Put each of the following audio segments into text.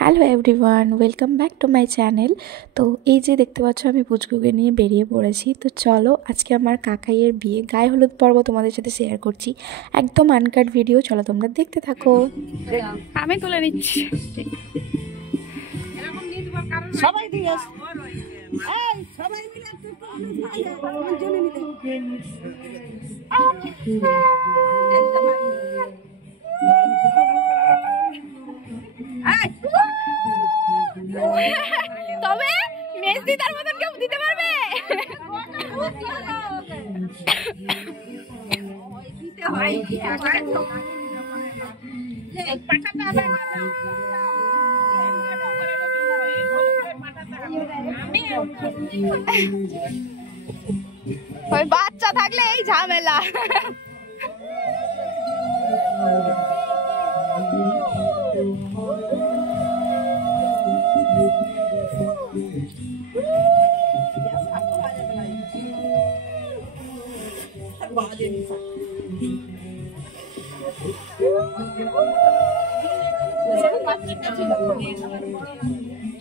Hello everyone, welcome back to my channel. তো এই যে দেখতে পাচ্ছ আমি পুচকুকে নিয়ে বেরিয়ে পড়েছি। তো চলো আজকে আমার কাকাইয়ের বিয়ে গায়ে হলুদ পর্ব তোমাদের সাথে শেয়ার করছি, একদম আনকাট ভিডিও। চলো তোমরা দেখতে থাকো। আমি তুলে নিচ্ছি। সবাই দিয়ে সবাই মিলে তবে মেজদি তার মতন কেউ দিতে পারবে? ওই বাচ্চা থাকলে এই ঝামেলা।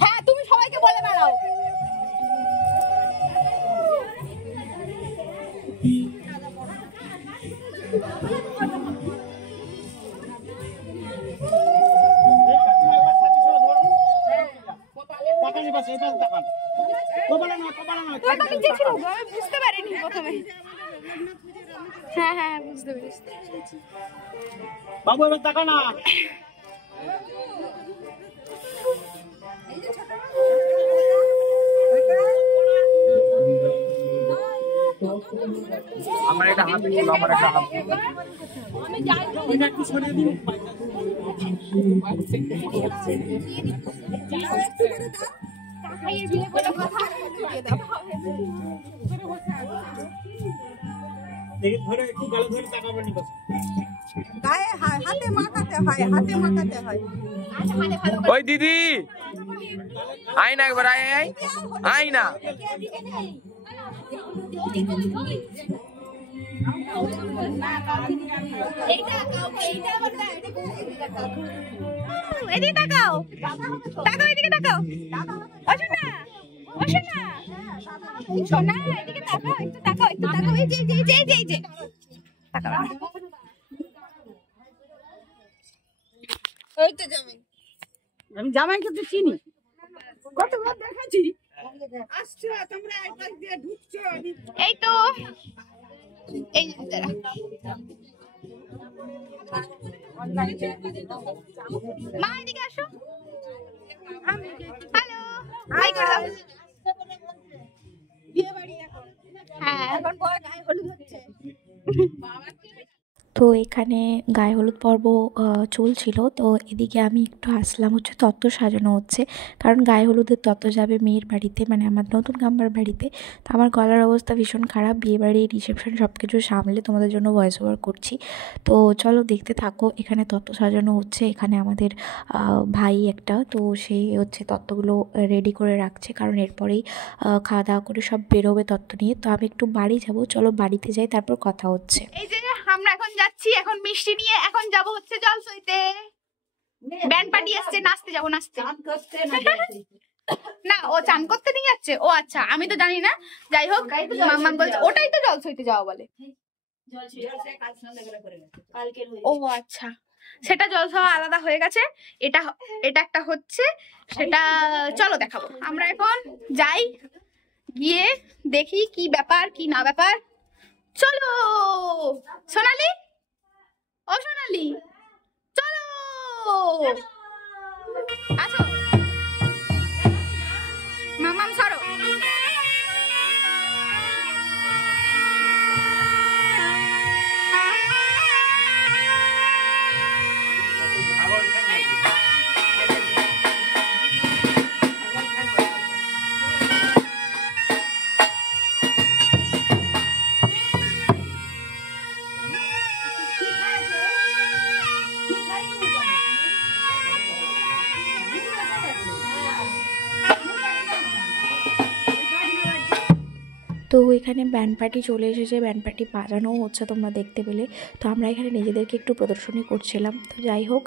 হ্যাঁ, তুমি সবাইকে বলে বেড়াও। বুঝতে পারিনি প্রথমে। হ্যাঁ হ্যাঁ, বুঝতে পেরেছি। বাবু এবার টাকা না। আমার একটা হাত দিন, আমার একটা হাত দিন। আমি যাই ওইটা একটু সরিয়ে দিন। কাকাইয়ের বিয়ে বলে কথা দিয়ে দাও। দেখি ধরে একটু গালে ধরে তাকাবেন না বাস। গায়ে হাতে মাখাতে হয়, হাতে মাখাতে হয়। ওই দিদি আই না, একবার আয় আয় আয় না। এদিকে তাকাও, তাকাও, এদিকে তাকাও। সোনা, সোনা, সোনা, এদিকে তাকাও, একটু তাকাও, একটু তাকাও। এই যে এই যে এই যে এই যে তাকাও। ওই তো জামাই। আমি জামাইকে তো চিনি, কতবার দেখাচ্ছি। আসছো তোমরা, এই পাশ দিয়ে ঢুকছো। এই তো এই দাঁড়া। মা এদিকে আসো। হ্যালো, হাই করো। বিয়ে বাড়ি এখন, হ্যাঁ, এখন বড় গায়ে হলুদ হচ্ছে। তো এখানে গায়ে হলুদ পর্ব চলছিল। তো এদিকে আমি একটু আসলাম, হচ্ছে তত্ত্ব সাজানো হচ্ছে, কারণ গায়ে হলুদের তত্ত্ব যাবে মেয়ের বাড়িতে, মানে আমার নতুন গাম্বার বাড়িতে। তো আমার গলার অবস্থা ভীষণ খারাপ, বিয়ে বাড়ি রিসেপশন সব কিছু সামলে তোমাদের জন্য ভয়েস ওভার করছি। তো চলো দেখতে থাকো। এখানে তত্ত্ব সাজানো হচ্ছে, এখানে আমাদের ভাই একটা, তো সে হচ্ছে তত্ত্বগুলো রেডি করে রাখছে, কারণ এরপরেই খাওয়া দাওয়া করে সব বেরোবে তত্ত্ব নিয়ে। তো আমি একটু বাড়ি যাব, চলো বাড়িতে যাই, তারপর কথা হচ্ছে। এই যে আমরা এখন যাচ্ছি, এখন মিষ্টি নিয়ে এখন যাব হচ্ছে জলসইতে। ব্যান্ড পার্টি আসছে, নাচতে যাবো, নাচতে। না, ও চান করতে নিয়ে যাচ্ছে। ও আচ্ছা, আমি তো জানি না। যাই হোক, মাম্মা বলছে ওটাই তো জলসইতে যাওয়া বলে। ও আচ্ছা, সেটা জলসা আলাদা হয়ে গেছে। এটা এটা একটা হচ্ছে, সেটা চলো দেখাবো। আমরা এখন যাই, গিয়ে দেখি কি ব্যাপার কি না ব্যাপার। চলো সোনালি, ও সোনালি, চলো আসো। মামাম সরো। তো এখানে ব্যান্ড পার্টি চলে এসেছে, ব্যান্ড পার্টি বাজানোও হচ্ছে তোমরা দেখতে পেলে। তো আমরা এখানে নিজেদেরকে একটু প্রদর্শনী করছিলাম। তো যাই হোক,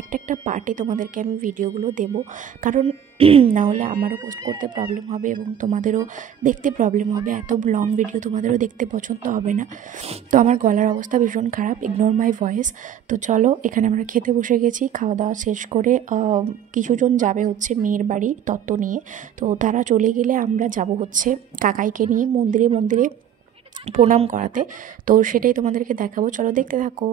একটা পার্টি তোমাদেরকে আমি ভিডিওগুলো দেব, কারণ না হলে আমারও পোস্ট করতে প্রবলেম হবে এবং তোমাদেরও দেখতে প্রবলেম হবে। এত লং ভিডিও তোমাদেরও দেখতে পছন্দ হবে না। তো আমার গলার অবস্থা ভীষণ খারাপ, ইগনোর মাই ভয়েস। তো চলো, এখানে আমরা খেতে বসে গেছি। খাওয়া দাওয়া শেষ করে কিছুজন যাবে হচ্ছে মেয়ের বাড়ি তত্ত্ব নিয়ে। তো তারা চলে গেলে আমরা যাব হচ্ছে কাকাইকে নিয়ে মন্দিরে প্রণাম করাতে। তো সেটাই তোমাদেরকে দেখাবো, চলো দেখতে থাকো।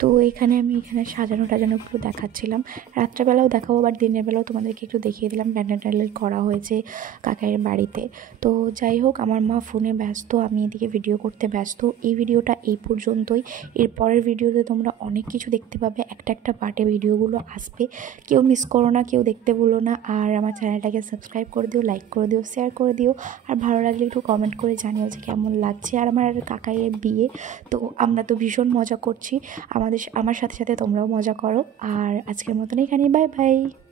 তো এখানে আমি সাজানো টাজানোগুলো দেখাচ্ছিলাম। রাত্রেবেলাও দেখাবো, বাট দিনের বেলাও তোমাদেরকে একটু দেখিয়ে দিলাম। প্যান্ডেল করা হয়েছে কাকাইয়ের বাড়িতে। তো যাই হোক, আমার মা ফোনে ব্যস্ত, আমি এদিকে ভিডিও করতে ব্যস্ত। এই ভিডিওটা এই পর্যন্তই। এর পরের ভিডিওতে তোমরা অনেক কিছু দেখতে পাবে, একটা পার্টে ভিডিওগুলো আসবে। কেউ মিস করো না, কেউ দেখতে ভুলো না। আর আমার চ্যানেলটাকে সাবস্ক্রাইব করে দিও, লাইক করে দিও, শেয়ার করে দিও। আর ভালো লাগলে একটু কমেন্ট করে জানিও যে কেমন লাগছে। আর আমার কাকাইয়ের বিয়ে, তো আমরা তো ভীষণ মজা করছি। আমার সাথে সাথে তোমরাও মজা করো। আর আজকের মতন এখানেই, বাই বাই।